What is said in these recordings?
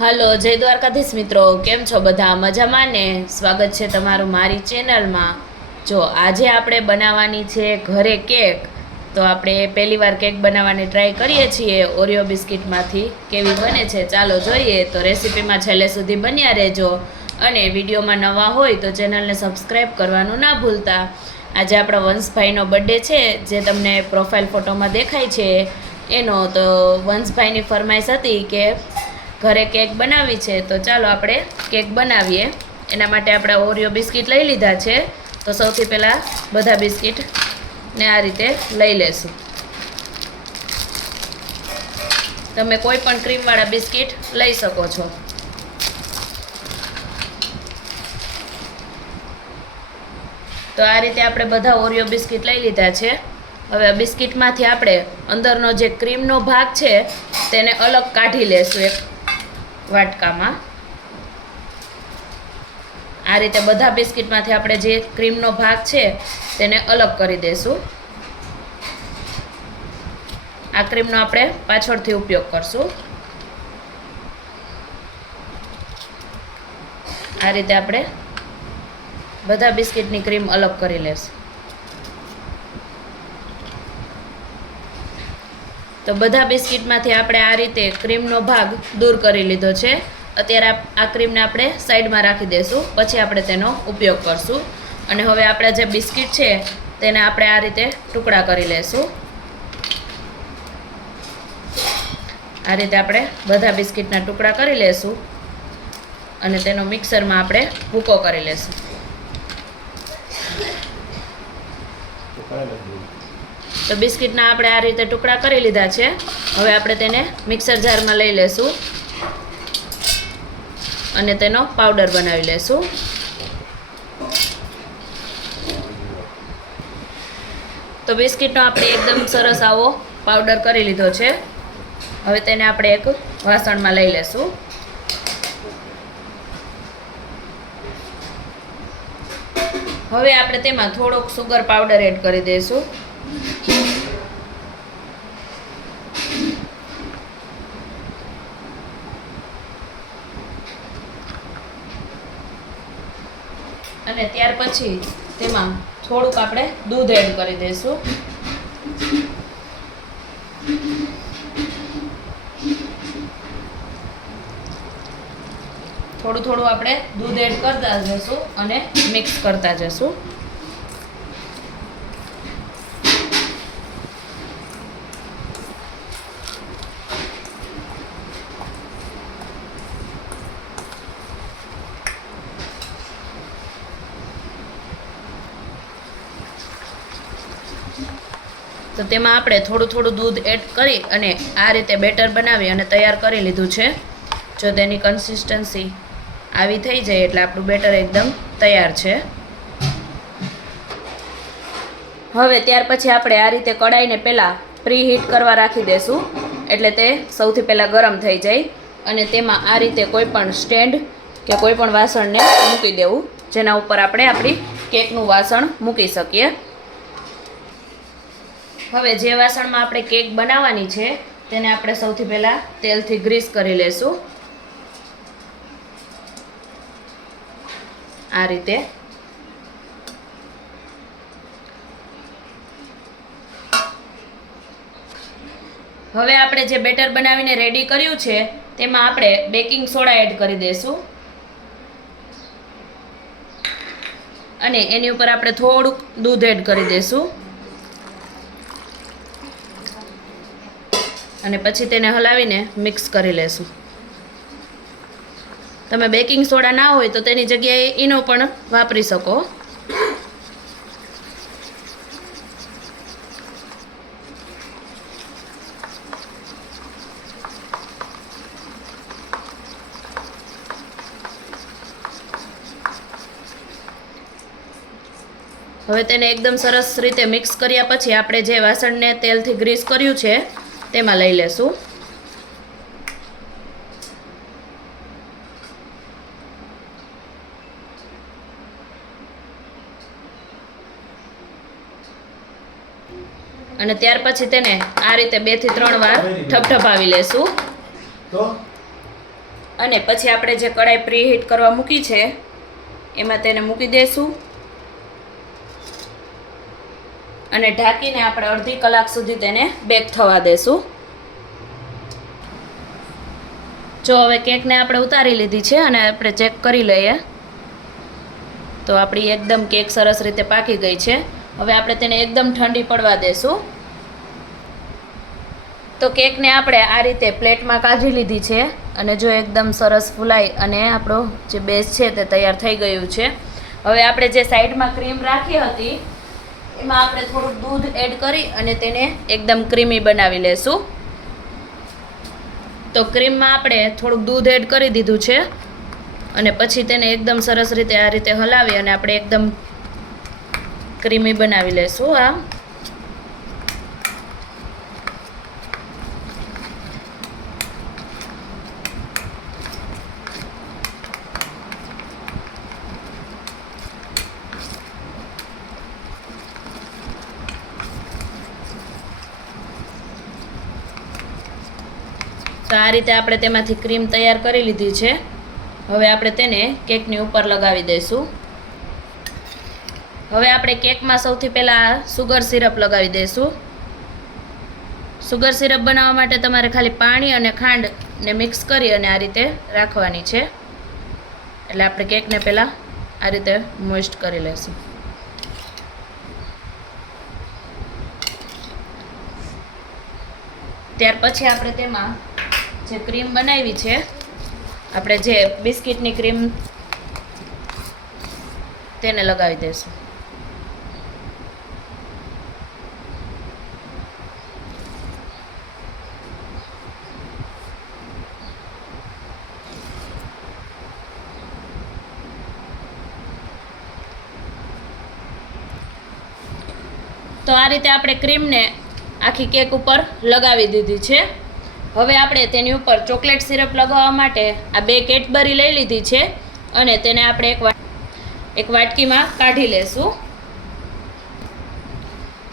હાલો જય દ્વારકાધીશ મિત્રો, કેમ છો બધા? મજામાં ને? સ્વાગત છે તમારું મારી ચેનલમાં. જો આજે આપણે બનાવવાની છે ઘરે કેક. તો આપણે પહેલી વાર કેક બનાવવાની ટ્રાય કરીએ છીએ ઓરિયો બિસ્કિટમાંથી. કેવી બને છે ચાલો જોઈએ. તો રેસીપીમાં છેલ્લે સુધી બન્યા રહેજો અને વિડીયોમાં નવા હોય તો ચેનલને સબસ્ક્રાઈબ કરવાનું ના ભૂલતા. આજે આપણા વંશભાઈનો બર્થડે છે, જે તમને પ્રોફાઇલ ફોટોમાં દેખાય છે એનો. તો વંશભાઈની ફરમાઈશ હતી કે ઘરે કેક બનાવી છે, તો ચાલો આપણે કેક બનાવીએ. એના માટે આપણે ઓરિયો બિસ્કિટ લઈ લીધા છે. તો સૌથી પહેલાં બધા બિસ્કિટને આ રીતે લઈ લેશું. તમે કોઈ પણ ક્રીમવાળા બિસ્કિટ લઈ શકો છો. તો આ રીતે આપણે બધા ઓરિયો બિસ્કિટ લઈ લીધા છે. હવે બિસ્કિટમાંથી આપણે અંદરનો જે ક્રીમનો ભાગ છે તેને અલગ કાઢી લેશું એક વાટકામાં. આ રીતે બધા બિસ્કિટમાંથી આપણે જે ક્રીમનો ભાગ છે તેને અલગ કરી દઈશું. આ ક્રીમનો આપણે પાછળથી ઉપયોગ કરશું. આ રીતે આપણે બધા બિસ્કિટની ક્રીમ અલગ કરી લેશું. તો બધા બિસ્કિટમાંથી આપણે આ રીતે ક્રીમનો ભાગ દૂર કરી લીધો છે. અત્યારે આ ક્રીમને આપણે સાઈડમાં રાખી દઈશું, પછી આપણે તેનો ઉપયોગ કરશું. અને હવે આપણા જે બિસ્કિટ છે તેને આપણે આ રીતે ટુકડા કરી લઈશું. આ રીતે આપણે બધા બિસ્કિટના ટુકડા કરી લઈશું અને તેનો મિક્સરમાં આપણે ભૂકો કરી લઈશું. તો બિસ્કિટના આપણે આ રીતે ટુકડા કરી લીધા છે. હવે આપણે તેને મિક્સર જારમાં લઈ લેશું અને તેનો પાવડર બનાવી લેશું. તો બિસ્કિટનો આપણે એકદમ સરસ આવો પાવડર કરી લીધો છે. હવે તેને આપણે એક વાસણમાં લઈ લેશું. હવે આપણે તેમાં થોડોક સુગર પાવડર એડ કરી દઈશું. અને ત્યાર પછી તેમાં થોડુંક આપણે દૂધ એડ કરી દઈશું. થોડું થોડું આપણે દૂધ એડ કરતા જઈશું અને મિક્સ કરતા જઈશું. તો તેમાં આપણે થોડું થોડું દૂધ એડ કરી અને આ રીતે બેટર બનાવી અને તૈયાર કરી લીધું છે. જો તેની કન્સિસ્ટન્સી આવી થઈ જાય એટલે આપણું બેટર એકદમ તૈયાર છે. હવે ત્યાર પછી આપણે આ રીતે કડાઈને પહેલાં પ્રી હીટ કરવા રાખી દઈશું, એટલે તે સૌથી પહેલાં ગરમ થઈ જાય. અને તેમાં આ રીતે કોઈ પણ સ્ટેન્ડ કે કોઈ પણ વાસણને મૂકી દેવું, જેના ઉપર આપણે આપણી કેકનું વાસણ મૂકી શકીએ. હવે જે વાસણમાં આપણે કેક બનાવવાની છે તેને આપણે સૌથી પહેલાં તેલથી ગ્રીસ કરી લેશું. આ રીતે હવે આપણે જે બેટર બનાવીને રેડી કર્યું છે તેમાં આપણે બેકિંગ સોડા એડ કરી દઈશું અને એની ઉપર આપણે થોડુંક દૂધ એડ કરી દઈશું અને પછી તેને હલાવીને મિક્સ કરી લેશું. તમે બેકિંગ સોડા ના હોય તો તેની જગ્યાએ ઈનો પણ વાપરી શકો. હવે તેને એકદમ સરસ રીતે મિક્સ કર્યા પછી આપણે જે વાસણને તેલથી ગ્રીસ કર્યું છે તેમાં લઈ લેશું. અને ત્યાર પછી તેને આ રીતે 2 થી 3 વાર ઠપઠપાવી લેશું. અને પછી આપણે જે કઢાઈ પ્રીહીટ કરવા મૂકી છે એમાં તેને મૂકી દઈશું અને ઢાંકીને આપણે અડધી કલાક સુધી તેને બેક થવા દેશું. જો હવે કેકને આપણે ઉતારી લીધી છે અને આપણે ચેક કરી લઈએ તો આપણી એકદમ કેક સરસ રીતે પાકી ગઈ છે. હવે આપણે તેને એકદમ ઠંડી પડવા દેશું. તો કેકને આપણે આ રીતે પ્લેટમાં કાઢી લીધી છે અને જો એકદમ સરસ ફૂલાઈ અને આપણો જે બેઝ છે તે તૈયાર થઈ ગયું છે. હવે આપણે જે સાઈડમાં ક્રીમ રાખી હતી એમાં આપણે થોડુંક દૂધ એડ કરી અને તેને એકદમ ક્રીમી બનાવી લેશું. તો ક્રીમમાં આપણે થોડુંક દૂધ એડ કરી દીધું છે અને પછી તેને એકદમ સરસ રીતે આ રીતે હલાવી અને આપણે એકદમ ક્રીમી બનાવી લેશું. તો આ રીતે આપણે તેમાંથી ક્રીમ તૈયાર કરી લીધી છે. હવે આપણે તેને કેકની ઉપર લગાવી દઈશું. હવે આપણે કેકમાં સૌથી પહેલાં સુગર સિરપ લગાવી દઈશું. સુગર સિરપ બનાવવા માટે તમારે ખાલી પાણી અને ખાંડને મિક્સ કરી અને આ રીતે રાખવાની છે. એટલે આપણે કેકને પહેલાં આ રીતે મોઇસ્ટ કરી લઈશું. ત્યાર પછી આપણે તેમાં જે ક્રીમ બનાવી છે આપણે જે બિસ્કિટની ક્રીમ તેને લગાવી દઈશું. તો આ રીતે આપણે ક્રીમને આખી કેક ઉપર લગાવી દીધી છે. હવે આપણે તેની ઉપર ચોકલેટ સિરપ લગાવવા માટે આ 2 કેડબરી લઈ લીધી છે અને તેને આપણે એક વાટકીમાં કાઢી લેશું.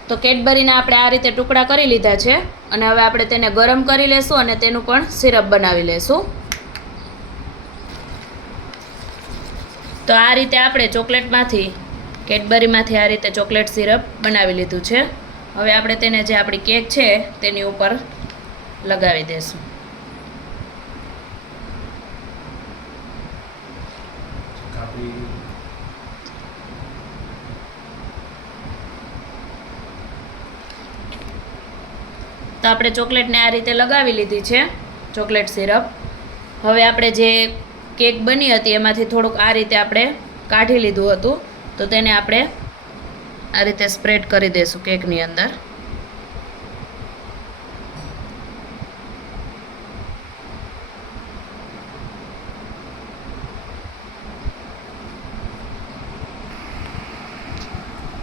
તો કેડબરીના આપણે આ રીતે ટુકડા કરી લીધા છે અને હવે આપણે તેને ગરમ કરી લેશું અને તેનું પણ સિરપ બનાવી લેશું. તો આ રીતે આપણે ચોકલેટમાંથી કેડબરીમાંથી આ રીતે ચોકલેટ સિરપ બનાવી લીધું છે. હવે આપણે તેને જે આપણી કેક છે તેની ઉપર લગાવી દઈશું. તો આપણે ચોકલેટને આ રીતે લગાવી લીધી છે ચોકલેટ સિરપ. હવે આપણે જે કેક બની હતી એમાંથી થોડુંક આ રીતે આપણે કાઢી લીધું હતું તો તેને આપણે આ રીતે સ્પ્રેડ કરી દઈશું કેકની અંદર.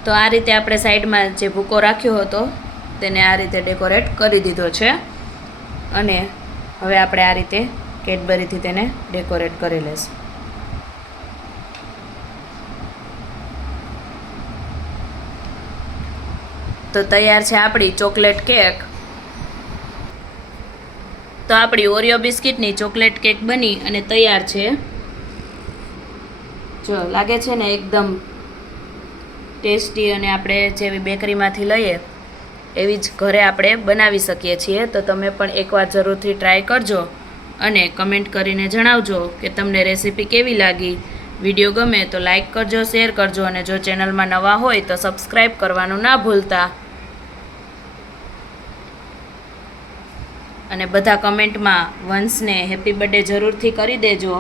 તો આ રીતે આપણે સાઈડમાં જે ભૂકો રાખ્યો હતો તેને આ રીતે ડેકોરેટ કરી દીધો છે અને હવે આપણે આ રીતે કેડબરીથી તેને ડેકોરેટ કરી લઈશું. તો તૈયાર છે આપણી ચોકલેટ કેક. તો આપણી ઓરિયો બિસ્કિટની ચોકલેટ કેક બની અને તૈયાર છે. જો લાગે છે ને એકદમ ટેસ્ટી અને આપણે જેવી બેકરીમાંથી લઈએ એવી જ ઘરે આપણે બનાવી શકીએ છીએ. તો તમે પણ એકવાર જરૂરથી ટ્રાય કરજો અને કમેન્ટ કરીને જણાવજો કે તમને રેસીપી કેવી લાગી. વિડીયો ગમે તો લાઈક કરજો, શેર કરજો અને જો ચેનલમાં નવા હોય તો સબસ્ક્રાઈબ કરવાનું ના ભૂલતા. અને બધા કમેન્ટમાં વંશને હેપી બર્થડે જરૂરથી કરી દેજો.